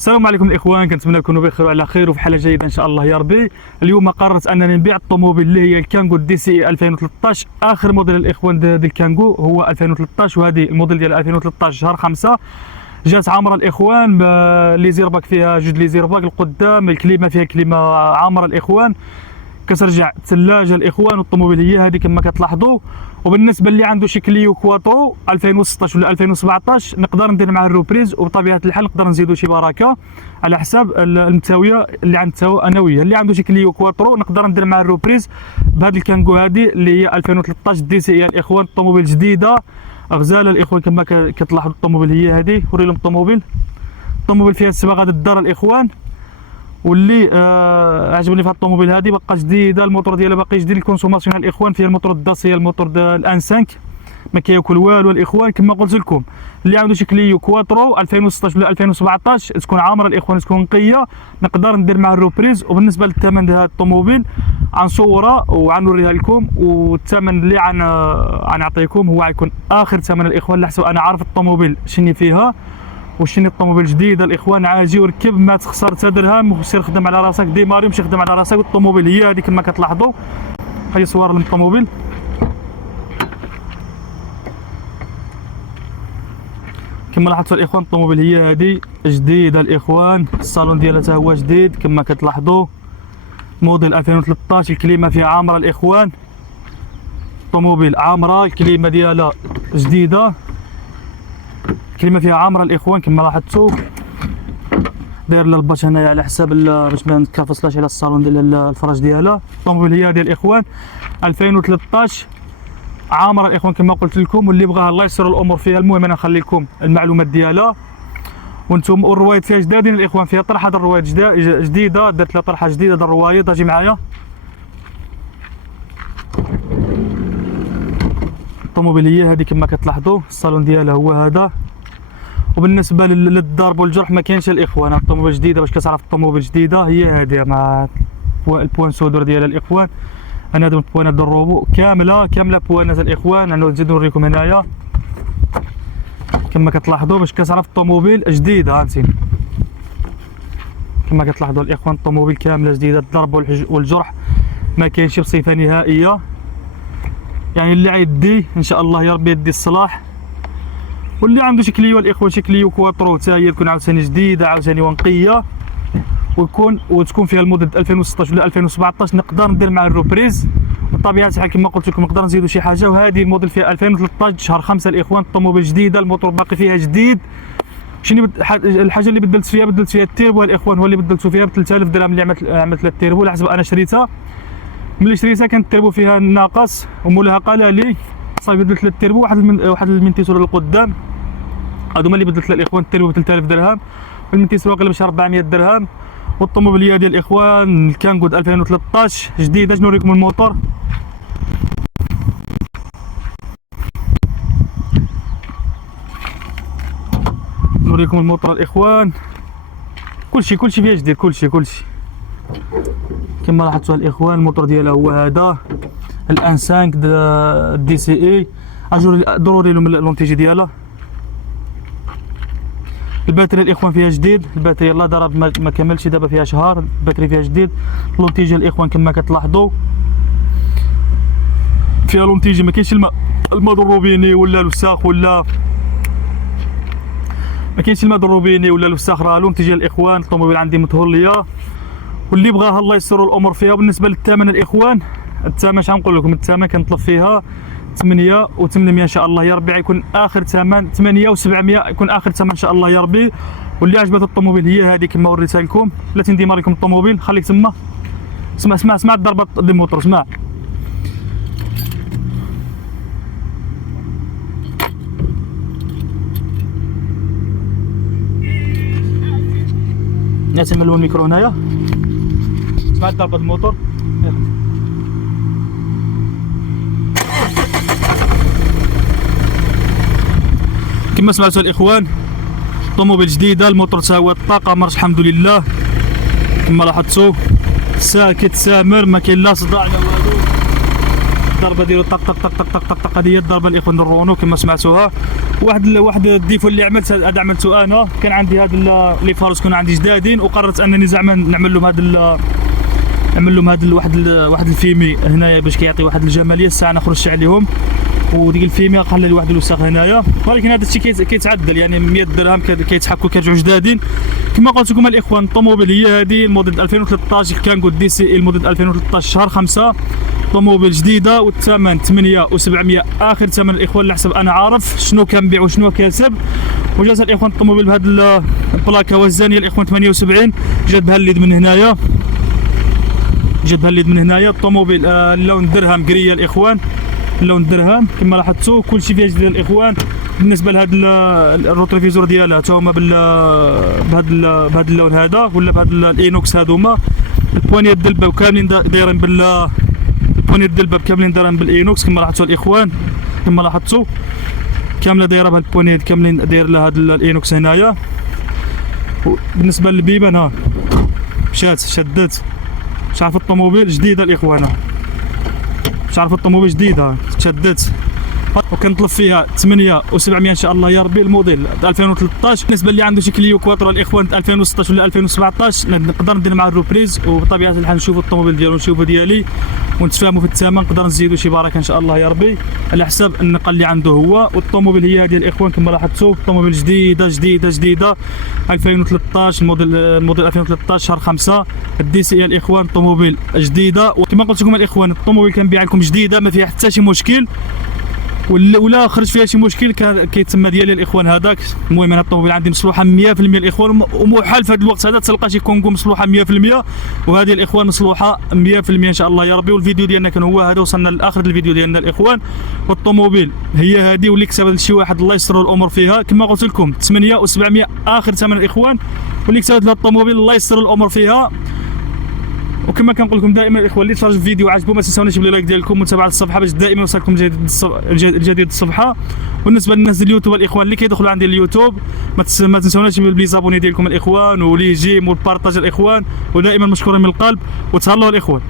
السلام عليكم الاخوان، كنتمنى تكونوا بخير وعلى خير وفي حاله جيده ان شاء الله يا ربي. اليوم قررت انني نبيع الطوموبيل اللي هي الكانغو دي سي 2013. اخر موديل الاخوان ديال الكانغو هو 2013، وهذه الموديل ديال 2013 شهر 5. جات عامره الاخوان، لي زيرباك فيها جوج لي زيرباك القدام، الكليمه فيها كليمه عامره الاخوان، كترجع الثلاجه الاخوان، والطوموبيل هي هذه كما كتلاحظوا. وبالنسبه اللي عنده شي كليو كواترو 2016 ولا 2017 نقدر ندير معاه الروبريز، وبطبيعه الحال نقدر نزيدو شي بركه على حساب المتاويه اللي عند التاويه انويه. اللي عنده شي كليو كواترو نقدر ندير معاه الروبريز بهذا الكانغو هذه اللي هي 2013 دي سي الاخوان. الطوموبيل جديده غزاله الاخوان كما كتلاحظوا. الطوموبيل هي هذه، وري لهم الطوموبيل فيها الصباغه ديال الدار الاخوان. واللي عجبني في هذا الطوموبيل هذه باقا جديده، الموتور ديالها باقي جديد، الكونسوماسيون الاخوان فيها الموتور الداسيه، الموتور ديال الان 5 ما كياكل والو الاخوان. كما قلت لكم اللي عنده شي كليو كواترو 2016 ولا 2017 تكون عامره الاخوان، تكون نقيه، نقدر ندير مع الروبريز. وبالنسبه للثمن ديال هذا الطوموبيل غنصورها وغنوريها لكم، والثمن اللي غنعطيكم هو غيكون اخر ثمن الاخوان، لحسب انا عارف الطوموبيل شني فيها وشني. الطوموبيل جديده الاخوان، عاجي وركب، ما تخسر حتى درهم، وسير خدم على راسك، ديماري ومشي خدم على راسك. والطوموبيل هي هذه كما كتلاحظوا. هاي صور لهم الطوموبيل كما لاحظتوا الاخوان. الطوموبيل هي هذه جديده الاخوان، الصالون ديالها حتى هو جديد كما كتلاحظوا، موديل 2013. الكليمه فيها عامره الاخوان، الطوموبيل عامره، الكليمه ديالها جديده، الكلمه فيها عامره الاخوان كما لاحظتوا. داير لها الباش هنايا على حساب باش ما نتكرفصلاش على الصالون ديال الفراش ديالها. الطوموبيل هي هذه الاخوان 2013 عامره الاخوان كما قلت لكم. واللي بغاها الله يسر الامور فيها. المهم انا نخلي لكم المعلومات ديالها وانتم. والروايد فيها جدادين الاخوان، فيها طرحه د الروايد جديده، درت لها طرحه جديده د الروايد. اجي معايا. الطوموبيل هي هذه كما كتلاحظوا، الصالون ديالها هو هذا. وبالنسبه للضرب والجرح ما كاينش الاخوان. الطوموبيل جديده، باش كتعرف الطوموبيل جديده هي هذه مع البوان سودور ديالها الاخوان. انا هادو البوانات ديال الروبو كامله بوانات الاخوان. انا نزيد نوريكم هنايا كما كتلاحظوا باش كتعرف الطوموبيل جديده. هانتي كما كتلاحظوا الاخوان، الطوموبيل كامله جديده، الضرب والجرح ما كاينش بصفه نهائيه. يعني اللي عيدي ان شاء الله يا ربي يدي الصلاح. واللي عنده شي كليو الاخوان، شي كليو كواترو حتى هي تكون عاوتاني جديده، عاوتاني ونقيه، وتكون فيها الموديل 2016 ولا 2017 نقدر ندير مع الروبريز. بطبيعه الحال كما قلت لكم نقدر نزيدوا شي حاجه. وهذه الموديل فيها 2013 شهر 5 الاخوان. الطوموبيل جديده، الموتور باقي فيها جديد. شنو الحاجه اللي بدلت فيها التيربو الاخوان، هو اللي بدلتو فيها ب 3000 درهم اللي عملت لها التيربو على حسب انا شريتها. ملي شريتها كانت التيربو فيها ناقص، ومولاها قال لي صافي بدلت لها التيربو واحد المنتيسور للقدام. هادو هما اللي بدلت لها الاخوان التيربو ب 3000 درهم، والمنتيسور قلب شي 400 درهم. والطوموبيل هي ديال الاخوان الكانغو 2013 جديده. اش نوريكم الموتور. نوريكم الموتور الاخوان، كلشي فيها جديد، كلشي كما لاحظتوا الاخوان. الموتور ديالها هو هذا الان 5 دي سي اي. ضروري لهم لونتيجي ديالها. الباتري الاخوان فيها جديد، الباتري يلاه ضرب ما كملش دابا، فيها شهر. الباتري فيها جديد. لونتيجي الاخوان كما كتلاحظوا فيها لونتيجي، ما كاينش الماء الروبيني ولا الوساخ، ولا ما كاينش الماء الروبيني ولا الوساخ، راه لونتيجي الاخوان. الطوموبيل عندي مطهور ليا، واللي بغاها الله يسر الامور فيها. بالنسبه للثمن الاخوان، الثمن اش غنقول لكم، الثمن كنطلب فيها 8 و800 ان شاء الله يا ربي. غيكون اخر ثمن 8 و700 يكون اخر ثمن ان شاء الله يا ربي. واللي عجبته الطوموبيل هي هذه كما وريتها لكم. لا تندير لكم الطوموبيل، خليك تما. اسمع الضربه ديال الموتور، اسمع. نعتملوا الميكرو هنايا، اسمع ضربه الموتور. كما سمعتوا الاخوان، طوموبيل جديده، الموتور تا هو الطاقه مرش الحمد لله كما لاحظتوا، ساكت سامر، ما كاين لا صداع لا والو. الضربه ديالو طق طق طق طق طق طق. هذه هي الضربه الاخوان الرونو كما سمعتوها. واحد الديفو اللي هذا عملته انا، كان عندي هاد لي فارس كانوا عندي جدادين، وقررت انني زعما نعمل لهم واحد الفيمي هنايا باش كيعطي واحد الجماليه. الساعه انا خرجت عليهم وديك الفيميا خلى لي واحد الوساخ هنايا، ولكن هذا الشيء كيتعدل يعني 100 درهم كيتحكوا كيرجعوا جدادين. كما قلت لكم الاخوان الطوموبيل هي هذه الموديل 2013 كانغو دي سي الموديل 2013 شهر 5 طوموبيل جديده، والثمن 8700 اخر ثمن الاخوان على حسب انا عارف شنو كنبيع وشنو كاسب. وجات الاخوان الطوموبيل بهذا البلاكه وزانيه الاخوان 78 جات بها الليد من هنايا، الطوموبيل اللون درهم قريه الاخوان، اللون درهم كما لاحظتوا كل شيء فيها جديد الاخوان. بالنسبه لهذا الروتريفيزور ديالها تا هما بهذا اللون هذا ولا بهذا الاينوكس هذوما. البوانيه الدلبه كاملين دايرين البوانيه الدلبه كاملين دايرين بالاينوكس كما لاحظتوا الاخوان، كما لاحظتوا كامله دايره بهذه البوانيه كاملين داير لها هذا الاينوكس هنايا. بالنسبه للبيبان ها شدت، مش عارف الطوموبيل جديده الاخوان، مش عارف الطوموبيل جديده تشدت، وكنطلب فيها 8700 ان شاء الله يا ربي. الموديل 2013. بالنسبه اللي عنده شي كليو كواترو الاخوان 2016 ولا 2017 نقدر ندير معاه الروبريز، وبطبيعه الحال نشوفوا الطوموبيل ديالو نشوفوا ديالي ونتفاهموا في الثمن، نقدر نزيدوا شي بركه ان شاء الله يا ربي على حساب النقل اللي عنده هو. والطوموبيل هي هذه الاخوان كما لاحظتوا، الطوموبيل جديده 2013 الموديل 2013 شهر 5 الدي سي الاخوان، طوموبيل جديده. وكما قلت لكم الاخوان الطوموبيل كنبيع لكم جديده ما فيها حتى شي مشكل، ولا خرج فيها شي مشكل كيتسمى ديالي الاخوان هذاك. المهم انا الطوموبيل عندي مصلوحه 100% الاخوان، ومحال في هذا الوقت هذا تلقى شي كونغو مصلوحه 100%، وهذه الاخوان مصلوحه 100% ان شاء الله يا ربي. والفيديو ديالنا كان هو هذا، وصلنا لاخر الفيديو ديالنا الاخوان. والطوموبيل هي هذه، واللي كسب شي واحد الله يسر الامور فيها كما قلت لكم 8700 اخر ثمن الاخوان، واللي كسبت هذا الطوموبيل الله يسر الامور فيها. وكما كنقول لكم دائما الاخوان اللي تفرج الفيديو وعجبو ما تنساونيش باللايك ديالكم ومتابعه الصفحه باش دائما يوصلكم الجديد الصفحه. وبالنسبه للناس ديال اليوتيوب الاخوان اللي كيدخلوا عندي اليوتيوب ما تنساونيش بالبليزابوني ديالكم الاخوان، ولي جيم والبارطاج الاخوان، ودائما مشكورين من القلب وتهلاو الاخوان.